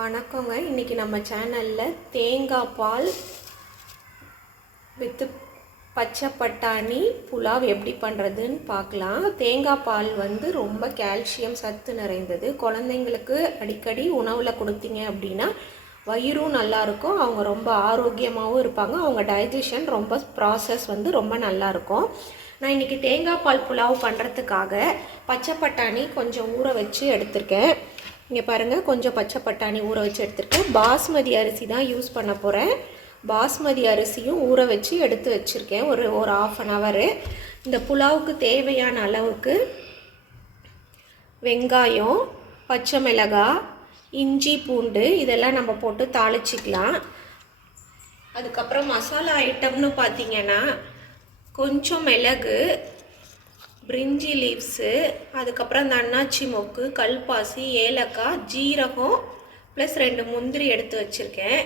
வணக்கங்க. இன்றைக்கி நம்ம சேனலில் தேங்காய் பால் வித்து பச்சை பட்டாணி புலாவ் எப்படி பண்ணுறதுன்னு பார்க்கலாம். தேங்காய் பால் ரொம்ப கால்சியம் சத்து நிறைந்தது. குழந்தைங்களுக்கு அடிக்கடி உணவில் கொடுத்தீங்க அப்படின்னா வயிறும் நல்லாயிருக்கும், அவங்க ரொம்ப ஆரோக்கியமாகவும் இருப்பாங்க, அவங்க டைஜஷன் ப்ராசஸ் ரொம்ப நல்லாயிருக்கும். நான் இன்றைக்கி தேங்காய் பால் புலாவ் பண்ணுறதுக்காக பச்சை பட்டாணி கொஞ்சம் ஊற வச்சு எடுத்திருக்கேன். இங்கே பாருங்கள், கொஞ்சம் பச்சை பட்டாணி ஊற வச்சு எடுத்துருக்கேன். பாஸ்மதி அரிசி தான் யூஸ் பண்ண போகிறேன். பாஸ்மதி அரிசியும் ஊற வச்சு எடுத்து வச்சுருக்கேன் ஒரு 1/2 hour. இந்த புலாவுக்கு தேவையான அளவுக்கு வெங்காயம், பச்சை மிளகாய், இஞ்சி, பூண்டு இதெல்லாம் நம்ம போட்டு தாளிச்சிக்கலாம். அதுக்கப்புறம் மசாலா ஐட்டம்னு பார்த்திங்கன்னா கொஞ்சம் மிளகு, பிரிஞ்சி லீவ்ஸு, அதுக்கப்புறம் இந்த அன்னாச்சி மொக்கு, கல்பாசி, ஏலக்காய், ஜீரகம் ப்ளஸ் 2 முந்திரி எடுத்து வச்சுருக்கேன்.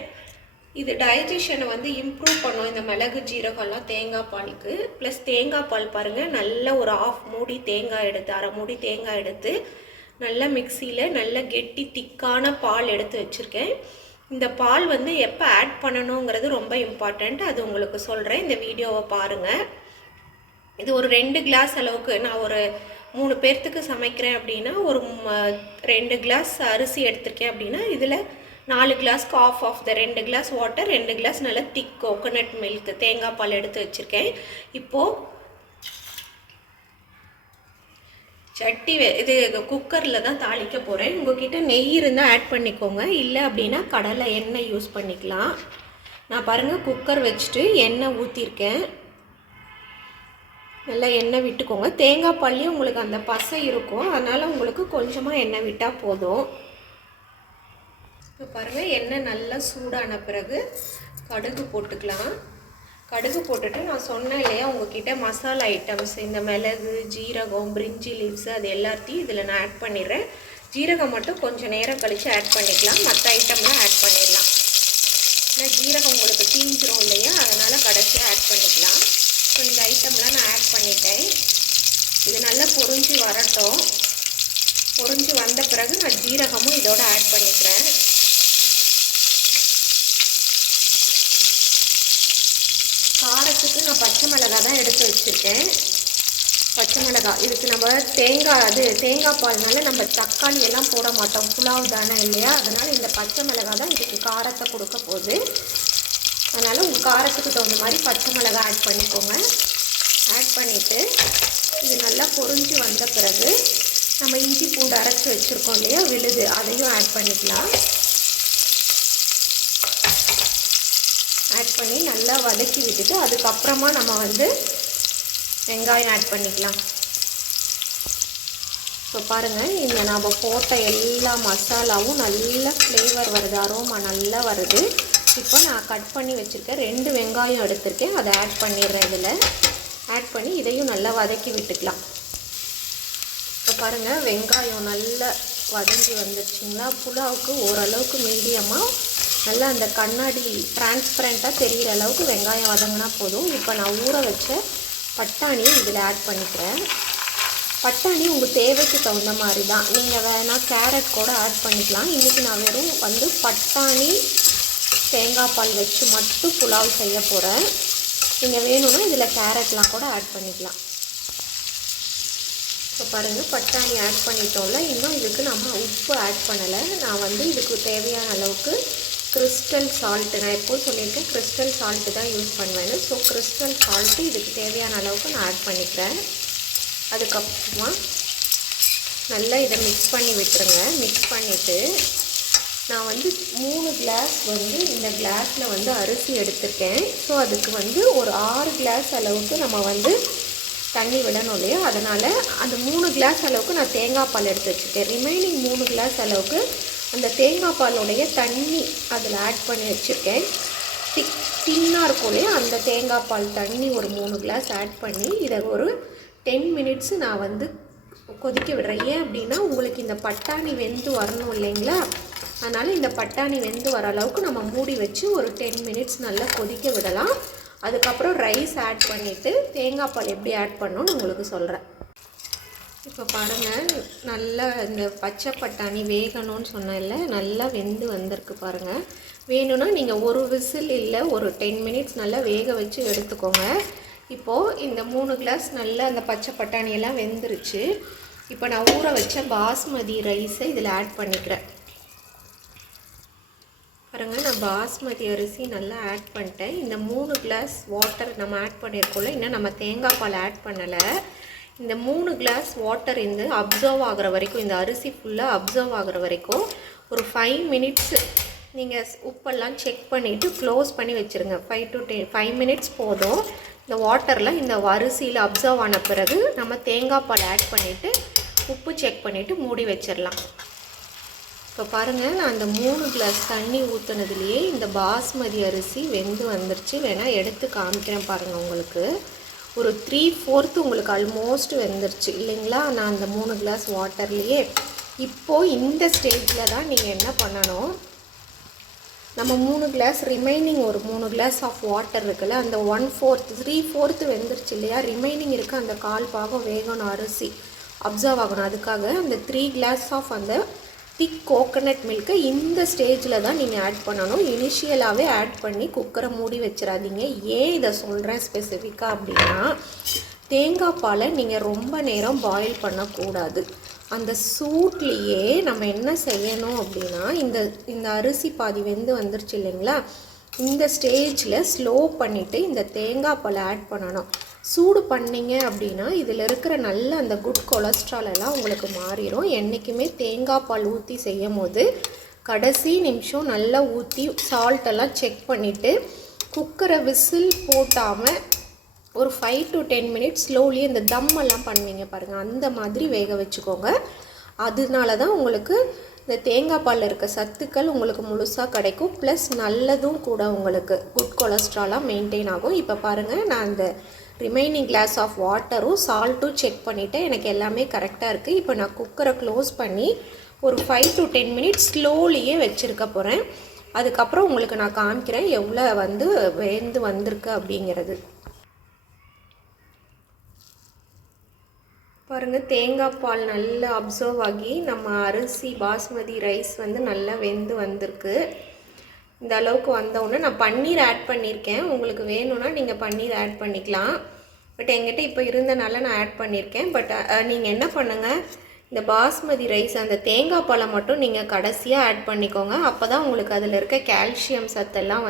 இது டைஜஷனை இம்ப்ரூவ் பண்ணும் இந்த மிளகு ஜீரகம்லாம் தேங்காய் பாலுக்கு. ப்ளஸ் தேங்காய் பால் பாருங்கள், நல்ல ஒரு 1/2 மூடி தேங்காய் எடுத்து 1/2 மூடி தேங்காய் எடுத்து நல்லா மிக்சியில் நல்ல கெட்டி திக்கான பால் எடுத்து வச்சுருக்கேன். இந்த பால் எப்போ ஆட் பண்ணணுங்கிறது ரொம்ப இம்பார்ட்டண்ட், அது உங்களுக்கு சொல்கிறேன். இந்த வீடியோவை பாருங்கள். இது ஒரு 2 கிளாஸ் அளவுக்கு, நான் ஒரு 3 பேர்த்துக்கு சமைக்கிறேன் அப்படின்னா ஒரு 2 கிளாஸ் அரிசி எடுத்திருக்கேன் அப்படின்னா இதில் 4 கிளாஸ்க்கு half the 2 glass water, 2 glass நல்லா திக் கோகோனட் மில்க் தேங்காய் பால் எடுத்து வச்சுருக்கேன். இப்போது சட்டி இது குக்கரில் தான் தாளிக்க போகிறேன். உங்கள்கிட்ட நெய் இருந்தால் ஆட் பண்ணிக்கோங்க, இல்லை அப்படின்னா கடலை எண்ணெய் யூஸ் பண்ணிக்கலாம். நான் பாருங்கள் குக்கர் வச்சுட்டு எண்ணெய் ஊற்றிருக்கேன். நல்லா எண்ணெய் விட்டுக்கோங்க. தேங்காய் பால்லையும் உங்களுக்கு அந்த பசை இருக்கும், அதனால் உங்களுக்கு கொஞ்சமாக எண்ணெய் விட்டால் போதும். இப்போ பாருங்கள், எண்ணெய் நல்லா சூடான பிறகு கடுகு போட்டுக்கலாம். கடுகு போட்டுட்டு நான் சொன்னேன் இல்லையா உங்ககிட்ட மசாலா ஐட்டம்ஸ், இந்த மிளகு, ஜீரகம், பிரிஞ்சி லீவ்ஸு அது எல்லாத்தையும் இதில் நான் ஆட் பண்ணிடுறேன். ஜீரகம் மட்டும் கொஞ்சம் நேரம் கழித்து ஆட் பண்ணிக்கலாம், மற்ற ஐட்டம்லாம் ஆட் பண்ணிடலாம். ஏன்னா ஜீரகம் உங்களுக்கு தீஞ்சிரும் இல்லையா, அதனால் கடைசியாக ஆட் பண்ணிக்கலாம். ஸோ இந்த ஐட்டம்லாம் நான் ஆட் பண்ணிட்டேன். இது நல்லா பொரிஞ்சு வரட்டும். பொரிஞ்சு வந்த பிறகு நான் ஜீரகமும் இதோட ஆட் பண்ணிக்கிறேன். காரத்துக்கு நான் பச்சை மிளகாய் தான் எடுத்து வச்சுருக்கேன். பச்சை மிளகாய் இதுக்கு நம்ம தேங்காய் பால்னால நம்ம தக்காளி எல்லாம் போட மாட்டோம், புலாவ் தானே இல்லையா, அதனால் இந்த பச்சை மிளகாய் தான் இதுக்கு காரத்தை கொடுக்க போகுது. அதனால் உங்கள் காரத்துக்கு தகுந்த மாதிரி பச்சை மிளகாய் ஆட் பண்ணிக்கோங்க. ஆட் பண்ணிவிட்டு இது நல்லா பொரிஞ்சு வந்த பிறகு நம்ம இஞ்சி பூண்டு அரைச்சி வச்சுருக்கோம் இல்லையா விழுது, அதையும் ஆட் பண்ணிக்கலாம். ஆட் பண்ணி நல்லா வதக்கி விட்டுட்டு அதுக்கப்புறமா நம்ம வெங்காயம் ஆட் பண்ணிக்கலாம். இப்போ பாருங்கள், இந்த நம்ம போட்ட எல்லா மசாலாவும் நல்ல ஃப்ளேவர் வருது, அரோமா நல்லா வருது. இப்போ நான் கட் பண்ணி வச்சுருக்கேன் 2 வெங்காயம் எடுத்திருக்கேன், அதை ஆட் பண்ணிடுறேன். இதில் ஆட் பண்ணி இதையும் நல்லா வதக்கி விட்டுக்கலாம். இப்போ பாருங்கள், வெங்காயம் நல்லா வதங்கி வந்துடுச்சிங்களா. புலாவுக்கு ஓரளவுக்கு மீடியமாக நல்லா அந்த கண்ணாடி டிரான்ஸ்பரண்ட்டாக தெரிகிற அளவுக்கு வெங்காயம் வதங்கினா போதும். இப்போ நான் ஊற வச்ச பட்டாணியை இதில் ஆட் பண்ணிக்கிறேன். பட்டாணி உங்கள் தேவைக்கு தகுந்த மாதிரி தான், நீங்கள் வேணால் கேரட் கூட ஆட் பண்ணிக்கலாம். இன்றைக்கி நான் வெறும் பட்டாணி தேங்காய் பால் வச்சு மட்டும் புலாவ் செய்ய போகிறேன். நீங்கள் வேணும்னா இதில் கேரட்லாம் கூட ஆட் பண்ணிக்கலாம். இப்போ பாருங்கள், பட்டாணி ஆட் பண்ணிட்டோம்ல. இன்னும் இதுக்கு நம்ம உப்பு ஆட் பண்ணலை. நான் இதுக்கு தேவையான அளவுக்கு கிறிஸ்டல் சால்ட்டு, நான் எப்போது சொல்லியிருக்கேன் கிறிஸ்டல் சால்ட்டு தான் யூஸ் பண்ணுவேன்னு. ஸோ கிறிஸ்டல் சால்ட்டு இதுக்கு தேவையான அளவுக்கு நான் ஆட் பண்ணிக்கிறேன். அதுக்கப்புறமா நல்லா இதை மிக்ஸ் பண்ணி விட்டுருங்க. மிக்ஸ் பண்ணிவிட்டு நான் 3 கிளாஸ் இந்த கிளாஸில் அரிசி எடுத்திருக்கேன். ஸோ அதுக்கு ஒரு 6 கிளாஸ் அளவுக்கு நம்ம தண்ணி விடணும் இல்லையா, அதனால் அந்த 3 கிளாஸ் அளவுக்கு நான் தேங்காய் பால் எடுத்து வச்சுருக்கேன். ரிமைனிங் 3 கிளாஸ் அளவுக்கு அந்த தேங்காய் பாலுடைய தண்ணி அதில் ஆட் பண்ணி வச்சுருக்கேன். தின்னாக இருக்கும் இல்லையா, அந்த தேங்காய் பால் தண்ணி ஒரு 3 கிளாஸ் ஆட் பண்ணி இதை ஒரு 10 minutes நான் கொதிக்க விடுறேன். ஏன் அப்படின்னா உங்களுக்கு இந்த பட்டாணி வெந்து வரணும் இல்லைங்களா, அதனால் இந்த பட்டாணி வெந்து வர அளவுக்கு நம்ம மூடி வச்சு ஒரு 10 minutes நல்லா கொதிக்க விடலாம். அதுக்கப்புறம் ரைஸ் ஆட் பண்ணிவிட்டு தேங்காய் பால் எப்படி ஆட் பண்ணணும்னு உங்களுக்கு சொல்கிறேன். இப்போ பாருங்கள், நல்லா இந்த பச்சை பட்டாணி வேகணும்னு சொன்னேன்ல, நல்லா வெந்து வந்திருக்கு பாருங்கள். வேணும்னா நீங்கள் ஒரு விசில் இல்லை ஒரு 10 மினிட்ஸ் நல்லா வேக வச்சு எடுத்துக்கோங்க. இப்போது இந்த 3 கிளாஸ் நல்லா அந்த பச்சை பட்டாணியெல்லாம் வெந்துருச்சு. இப்போ நான் ஊற வச்ச பாஸ்மதி ரைஸை இதில் ஆட் பண்ணிக்கிறேன். பாருங்கள், நான் பாஸ்மதி அரிசி நல்லா ஆட் பண்ணிட்டேன். இந்த 3 கிளாஸ் வாட்டர் நம்ம ஆட் பண்ணியிருக்கோம்ல, இன்னும் நம்ம தேங்காய் பால் ஆட் பண்ணலை. இந்த 3 கிளாஸ் வாட்டர் இந்த அப்சர்வ் ஆகிற வரைக்கும், இந்த அரிசி ஃபுல்லாக அப்சர்வ் ஆகிற வரைக்கும் ஒரு 5 மினிட்ஸ் நீங்கள் உப்பெல்லாம் செக் பண்ணிவிட்டு க்ளோஸ் பண்ணி வச்சுருங்க. 5 மினிட்ஸ் போதும். இந்த வாட்டரில் இந்த அரிசியில் அப்சர்வ் ஆன பிறகு நம்ம தேங்காய் பால் ஆட் பண்ணிவிட்டு உப்பு செக் பண்ணிவிட்டு மூடி வச்சிடலாம். இப்போ பாருங்கள், நான் அந்த 3 கிளாஸ் தண்ணி ஊற்றுனதுலேயே இந்த பாஸ்மதி அரிசி வெந்து வந்துருச்சு. வேணால் எடுத்து காமிக்கிறேன் பாருங்கள். உங்களுக்கு ஒரு 3/4 உங்களுக்கு ஆல்மோஸ்ட் வெந்துருச்சு இல்லைங்களா, நான் அந்த 3 கிளாஸ் வாட்டர்லேயே. இப்போது இந்த ஸ்டேஜில் தான் நீங்கள் என்ன பண்ணணும், நம்ம 3 கிளாஸ் ரிமைனிங் ஒரு 3 கிளாஸ் ஆஃப் வாட்டர் இருக்குல்ல, அந்த 1/4 3/4 வெந்துருச்சு இல்லையா, ரிமைனிங் இருக்க அந்த 1/4 பாகம் வேகணும், அரிசி அப்சர்வ் ஆகணும். அதுக்காக அந்த 3 கிளாஸ் ஆஃப் அந்த திக் கோகனட் மில்க்கை இந்த ஸ்டேஜில் தான் நீங்கள் ஆட் பண்ணணும். இனிஷியலாகவே ஆட் பண்ணி குக்கரை மூடி வச்சிடாதீங்க. ஏன் இதை சொல்கிறேன் ஸ்பெசிஃபிக்காக அப்படின்னா, தேங்காய் பாலை நீங்கள் ரொம்ப நேரம் பாயில் பண்ணக்கூடாது. அந்த சூட்லேயே நம்ம என்ன செய்யணும் அப்படின்னா, இந்த அரிசி பாதி வெந்து வந்துருச்சு இல்லைங்களா, இந்த ஸ்டேஜில் ஸ்லோ பண்ணிவிட்டு இந்த தேங்காய் பாலை ஆட் பண்ணணும். சூடு பண்ணிங்க அப்படின்னா இதில் இருக்கிற நல்ல அந்த குட் கொலஸ்ட்ரால் எல்லாம் உங்களுக்கு மாறிடும். என்றைக்குமே தேங்காய் பால் ஊற்றி செய்யும் போது கடைசி நிமிஷம் நல்லா ஊற்றி சால்ட்டெல்லாம் செக் பண்ணிவிட்டு குக்கரை விசில் போட்டாமல் ஒரு 5 to 10 மினிட்ஸ் ஸ்லோலி இந்த தம்மெல்லாம் பண்ணுவீங்க பாருங்கள், அந்த மாதிரி வேக வச்சுக்கோங்க. அதனால தான் உங்களுக்கு இந்த தேங்காய் பாலில் இருக்க சத்துக்கள் உங்களுக்கு முழுசாக கிடைக்கும். ப்ளஸ் நல்லதும் கூட, உங்களுக்கு குட் கொலஸ்ட்ராலாக மெயின்டைன் ஆகும். இப்போ பாருங்கள், நான் இந்த ரிமைனிங் கிளாஸ் ஆஃப் வாட்டரும் சால்ட்டும் செக் பண்ணிவிட்டேன். எனக்கு எல்லாமே கரெக்டாக இருக்குது. இப்போ நான் குக்கரை க்ளோஸ் பண்ணி ஒரு 5 to 10 மினிட்ஸ் ஸ்லோலியே வச்சுருக்க போகிறேன். அதுக்கப்புறம் உங்களுக்கு நான் காமிக்கிறேன் எவ்வளோ வெந்து வந்திருக்கு அப்படிங்கிறது. பாருங்கள், தேங்காய் பால் நல்லா அப்சர்வ் ஆகி நம்ம அரிசி பாஸ்மதி ரைஸ் நல்லா வெந்து வந்திருக்கு. இந்த அளவுக்கு வந்தவுடனே நான் பன்னீர் ஆட் பண்ணியிருக்கேன். உங்களுக்கு வேணும்னா நீங்கள் பன்னீர் ஆட் பண்ணிக்கலாம். பட் என்கிட்ட இப்போ இருந்தனால நான் ஆட் பண்ணியிருக்கேன். பட் நீங்கள் என்ன பண்ணுங்கள், இந்த பாஸ்மதி ரைஸ் அந்த தேங்காய் பாலை மட்டும் நீங்கள் கடைசியாக ஆட் பண்ணிக்கோங்க. அப்போ தான் உங்களுக்கு அதில் இருக்க கால்சியம் சத்தெல்லாம்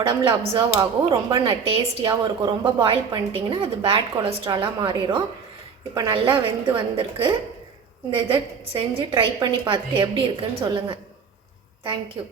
உடம்புல அப்சர்வ் ஆகும். ரொம்ப டேஸ்டியாகவும் இருக்கும். ரொம்ப பாயில் பண்ணிட்டீங்கன்னா அது பேட் கொலஸ்ட்ராலாக மாறிடும். இப்போ நல்லா வெந்து வந்திருக்கு. இந்த இதை செஞ்சு ட்ரை பண்ணி பார்த்துட்டு எப்படி இருக்குன்னு சொல்லுங்கள். தேங்க்யூ.